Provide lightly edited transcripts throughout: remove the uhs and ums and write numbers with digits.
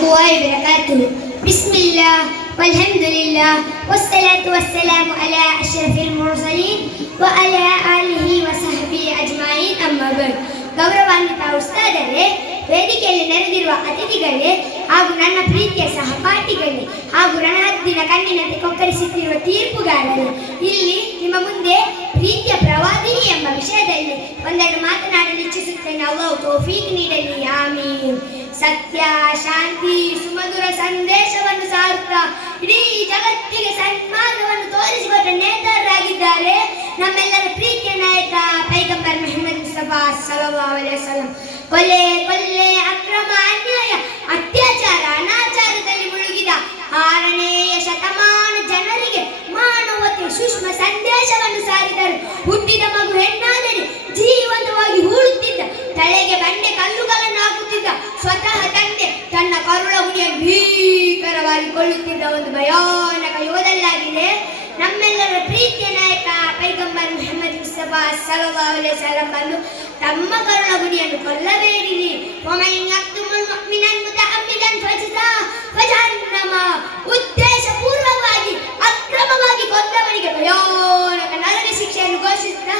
warahmatullahi wabarakatuh. Bismillah, walhamdulillah, wassalatu wassalamu ala ashrafil mursalin wa ala alihi wa sahbihi ajma'in, amma ba'd. ಗೌರವಾನ್ವಿತ ಉಸ್ತಾದರೇ, ವೇದಿಕೆಯಲ್ಲಿ ನೆರೆದಿರುವ ಅತಿಥಿಗಳೇ ಹಾಗೂ ನನ್ನ ಪ್ರೀತಿಯ ಸಹಪಾಠಿಗಳೇ ಹಾಗೂ ರಣಹದ್ದಿನ ಕಣ್ಣಿನಂತೆ ಕೊಕ್ಕರಿಸುತ್ತಿರುವ ತೀರ್ಪುಗಾರರೇ, ಇಲ್ಲಿ ನಿಮ್ಮ ಮುಂದೆ ಪ್ರೀತಿಯ ಪ್ರವಾದಿನಿ ಎಂಬ ವಿಷಯದಲ್ಲಿ ಒಂದೆರಡು ಮಾತನಾಡಲು ಇಚ್ಛಿಸುತ್ತೇನೆ. ಅಲ್ಲಾಹು ತೌಫೀಕ್ ನೀಡಲಿ, ಆಮೀನ್. ಸತ್ಯ, ಶಾಂತಿ, ಸುಮಧುರ ಸಂದೇಶವನ್ನು ಸಾರುತ್ತಾ ಇಡೀ ಜಗತ್ತಿಗೆ ಸನ್ಮಾರ್ಗವನ್ನು ತೋರಿಸಿಕೊಟ್ಟ ನೇತಾರರಾಗಿದ್ದಾರೆ ನಮ್ಮೆಲ್ಲರ ಪ್ರೀತಿಯ ನಾಯಕ ಪೈಗಂಬರ್ ಮುಹಮ್ಮದ್ ಮುಸ್ತಫಾ ಸಲ್ಲಲ್ಲಾಹು ಅಲೈಹಿ ವಸಲ್ಲಂ. ಕೊಲೆ, ಅಕ್ರಮ, ಅನ್ಯಾಯ, ಅತ್ಯಾಚಾರ, ಅನಾಚಾರದಲ್ಲಿ ಮುಳುಗಿದ 6ನೇಯ ಶತಮಾನ ಜನರಿಗೆ ಮಾನವತೆ ಸೂಕ್ಷ್ಮ ಸಂದೇಶವನ್ನು ಸಾರಿದರು. ಹುಟ್ಟಿದ ಮಗು ಹೆಣ್ಣಾದರೆ ಜೀವಂತವಾಗಿ ಹೂಳುತ್ತಿದ್ದ, ತಲೆಗೆ ಬಂಡೆ ಕಲ್ಲುಗಳನ್ನು ಹಾಕುತ್ತಿದ್ದ, ಸ್ವತಃ ತಂದೆ ತನ್ನ ಕರುಳ ಗುಡಿಯನ್ನು ಭೀಕರವಾಗಿ ಕೊಳ್ಳುತ್ತಿದ್ದ ಒಂದು ಭಯಾನಕ ಯುಗದಲ್ಲಾಗಿದೆ ನಮ್ಮೆಲ್ಲರ ಪ್ರೀತಿಯ ನಾಯಕ ಪೈಗಂಬರ್ ಮುಹಮ್ಮದ್ ಮುಸ್ತಫಾ ಸಲ್ಲಲ್ಲಾಹು ಅಲೈಹಿ ವಸಲ್ಲಂ ಬಂದು ತಮ್ಮ ಕರುಳ ಗುಡಿಯನ್ನು ಕೊಲ್ಲಬೇಡಿರಿ. ಉದ್ದೇಶಪೂರ್ವಕವಾಗಿ ಅಕ್ರಮವಾಗಿ ಕೊಂದವನಿಗೆ ಭಯಾನಕ ನರಕ ಶಿಕ್ಷೆಯನ್ನು ಘೋಷಿಸಿದ,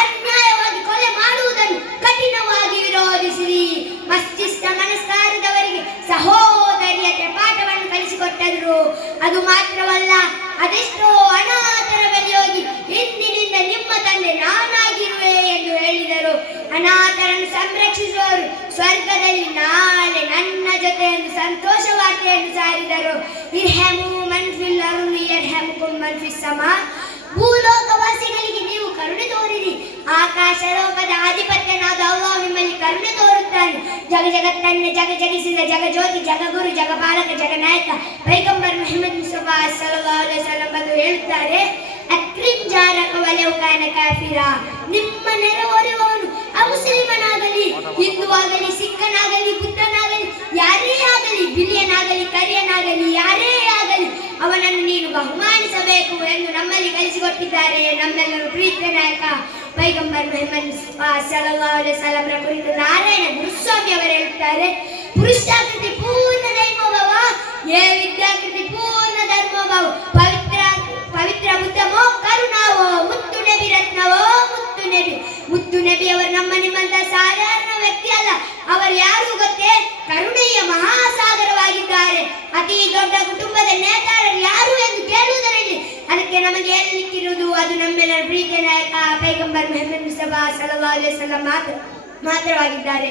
ಅನ್ಯಾಯವಾಗಿ ಕೊಲೆ ಮಾಡುವುದನ್ನು ಕಠಿಣವಾಗಿ ವಿರೋಧಿಸಿರಿ. ಮಸ್ತಿಷ್ಕ ಮನಸ್ಕಾರದವರಿಗೆ ಸಹೋದರಿಯತೆ ಪಾಠವನ್ನು ಕಲಿಸಿಕೊಟ್ಟರು. ಅದು ಮಾತ್ರವಲ್ಲ, ಅದೆಷ್ಟೋ ಅನಾಥರ ಬಳಿ ಹೋಗಿ ಇಂದಿನಿಂದ ನಿಮ್ಮ ತಂದೆ ನಾನಾಗಿರುವೆ ಎಂದು ಹೇಳಿದರು. ಅನಾಥರನ್ನು ಸಂರಕ್ಷಿಸುವವರು ಸ್ವರ್ಗದಲ್ಲಿ ನಾಳೆ ನನ್ನ ಜೊತೆ ಎಂದು ಸಂತೋಷ ವಾರ್ತೆಯನ್ನು ಸಾರಿದರು. ಇರ್ಹಮು ಮನ್ ಫಿಲ್ ಅರ್ದಿ ಯರ್ಹಮುಕುಂ ಮನ್ ಫಿಸ್ ಸಮಾ. ಭೂಲೋಕವಾಸಿಗಳಿಗೆ ನೀವು ಕರುಣೆ ತೋರಿರಿ, ಆಕಾಶ ಲೋಕದ ಅಧಿಪತ್ಯನಾದ ಅಲ್ಲಾಹ್ ನಿಮ್ಮಲ್ಲಿ ಕರುಣೆ ತೋರುತ್ತಾನೆ. ಜಗತ್ತನ್ನೇ ಜಗಜಗಿಸಿದ ಜಗಜ್ಯೋತಿ, ಜಗಗುರು, ಜಗಪಾಲಕ, ಜಗನಾಯಕ ಪೈಗಂಬರ್ ಮುಹಮ್ಮದ್ ಮುಸ್ತಫಾ ಸಲ್ಲಲ್ಲಾಹು ಅಲೈಹಿ ವಸಲ್ಲಂ ಬಂದು ಹೇಳುತ್ತಾರೆ, ಅಕ್ರಿಮ್ ಜಾರಕ ವಲೌ ಕಾನ ಕಾಫಿರ. ನಿಮ್ಮ ನೆರೆಹೊರೆಯವನು ಅಮುಸ್ಲಿಮನಾಗಲಿ, ಹಿಂದುವಾಗಲಿ, ಸಿಖ್ಖನಾಗಲಿ, ಬುದ್ಧನಾಗಲಿ, ಯಾರೇ ಆಗಲಿ, ಬಿಳಿಯನಾಗಲಿ, ಕರಿಯನಾಗಲಿ, ಯಾರೇ ಆಗಲಿ, ಅವನನ್ನು ನೀನು ಬಹುಮಾನಿಸಬೇಕು ಎಂದು ನಮ್ಮಲ್ಲಿ ಕಲಿಸಿಕೊಟ್ಟಿದ್ದಾರೆ ನಮ್ಮೆಲ್ಲರೂ ಪ್ರೀತಿಯ ನಾಯಕ ಪೈಗಂಬರ್ ಮುಹಮ್ಮದ್ ಮುಸ್ತಫಾ ಸಲ್ಲಲ್ಲಾಹು ಅಲೈಹಿ ವಸಲ್ಲಂರ ಕುರಿತು ನಾರಾಯಣ ಗುರುಸ್ವಾಮಿ ಅವರು ಹೇಳುತ್ತಾರೆ, ಪುರುಷಾಕೃತಿ ಪೂರ್ಣ ದೈವಭಾವ, ಏ ವಿದ್ಯಾಕೃತಿ ಪೂರ್ಣ ಧರ್ಮಭಾವ, ಪವಿತ್ರ ಬುದ್ಧಮೋ ಕರುಣಾವೋ, ಮುತ್ತು ನಬಿ ರತ್ನವೋ, ಮುತ್ತು ನಬಿ ಅವರು ನಮ್ಮ ನಿಮ್ಮಂತ ಸಾಧಾರಣ ವ್ಯಕ್ತಿ ಅಲ್ಲ. ಅವರು ಯಾರು ಗೊತ್ತೇ? ಕರುಣೆಯ ಮಹಾಸಾಗರವಾಗಿದ್ದಾರೆ. ಅತಿ ದೊಡ್ಡ ಕುಟುಂಬದ ನೇತಾರರು ಯಾರು ಎಂದು ಕೇಳುವುದರಲ್ಲಿ ಅದಕ್ಕೆ ನಮಗೆ ಹೇಳಲಿಕ್ಕಿರುವುದು ಅದು ನಮ್ಮೆಲ್ಲರ ಪ್ರೀತಿಯ ನಾಯಕ ಪೈಗಂಬರ್ ಮುಹಮ್ಮದ್ ಮುಸ್ತಫಾ ಸಲ್ಲಲ್ಲಾಹು ಅಲೈಹಿ ವಸಲ್ಲಂ ಮಾತ್ರವಾಗಿದ್ದಾರೆ.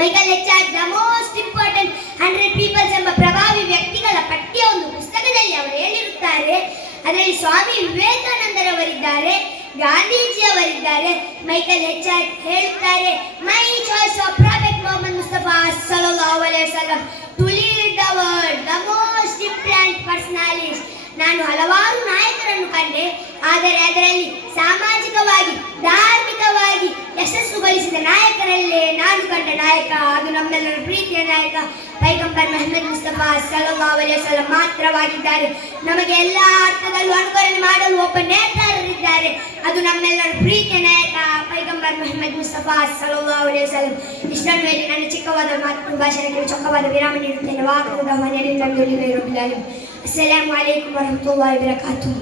Michael H the most important 100 peoples ಎಂಬ ಪ್ರಭಾವಿ ವ್ಯಕ್ತಿಗಳ ಪಟ್ಟಿಯ ಒಂದು ಪುಸ್ತಕದಲ್ಲಿ ಅವರು ಹೇಳಿರುತ್ತಾರೆ. ಅದರಲ್ಲಿ ಸ್ವಾಮಿ ವಿವೇಕಾನಂದರವರಿದ್ದಾರೆ, ಗಾಂಧೀಜಿ ಅವರಿದ್ದಾರೆ. ಮೈಕಲ್ ಎಚ್ ಹೇಳುತ್ತಾರೆ, my choice of prophet Mohammed Mustafa ಸಲ್ಲಲ್ಲಾಹು ಅಲೈಹಿ ವಸಲ್ಲಂ to lead the world the most important personalities. ನಾನು ಹಲವಾರು ನಾಯಕರನ್ನು ಕಂಡೆ, ಆದರೆ ಅದರಲ್ಲಿ ಸಾಮಾಜಿಕವಾಗಿ, ಧಾರ್ಮಿಕವಾಗಿ ಯಶಸ್ಸು ಗಳಿಸಿದ ನಾಯಕರಲ್ಲೇ ನಾನು ಕಂಡ ನಾಯಕ ಅದು ನಮ್ಮೆಲ್ಲರ ಪ್ರೀತಿಯ ನಾಯಕ ಪೈಗಂಬರ್ ಮುಹಮ್ಮದ್ ಮುಸ್ತಫಾ ಸಲ್ಲಲ್ಲಾಹು ಅಲೈಹಿ ವಸಲ್ಲಂ ಮಾತ್ರವಾಗಿದ್ದಾರೆ. ನಮಗೆ ಎಲ್ಲ ಅರ್ಥದಲ್ಲೂ ಅನುಕರಣೆ ಮಾಡಲು ಒಬ್ಬ ನೇತಾರರಿದ್ದಾರೆ, ಅದು ನಮ್ಮೆಲ್ಲರ ಪ್ರೀತಿಯ ನಾಯಕ ಪೈಗಂಬರ್ ಮುಹಮ್ಮದ್ ಮುಸ್ತಫಾ ಸಲ್ಲಲ್ಲಾಹು ಅಲೈಹಿ ವಸಲ್ಲಂ. ಇಷ್ಟನ್ನು ಹೇಳಿ ನನ್ನ ಚಿಕ್ಕವಾದ ಮಾತು ಭಾಷಣಕ್ಕೆ ಚೊಕ್ಕವಾದ ವಿರಾಮ ನೀಡುತ್ತೇನೆ. ವಾಕುದ ಮನೆಯಲ್ಲಿ ನಂದು ರಬ್ಬಿಲ್ ಆಲಮೀನ್. ಅಸ್ಸಲಾಮು ಅಲೈಕುಂ ವರಹಮತುಲ್ಲಾಹಿ ವಬರಕಾತುಹು.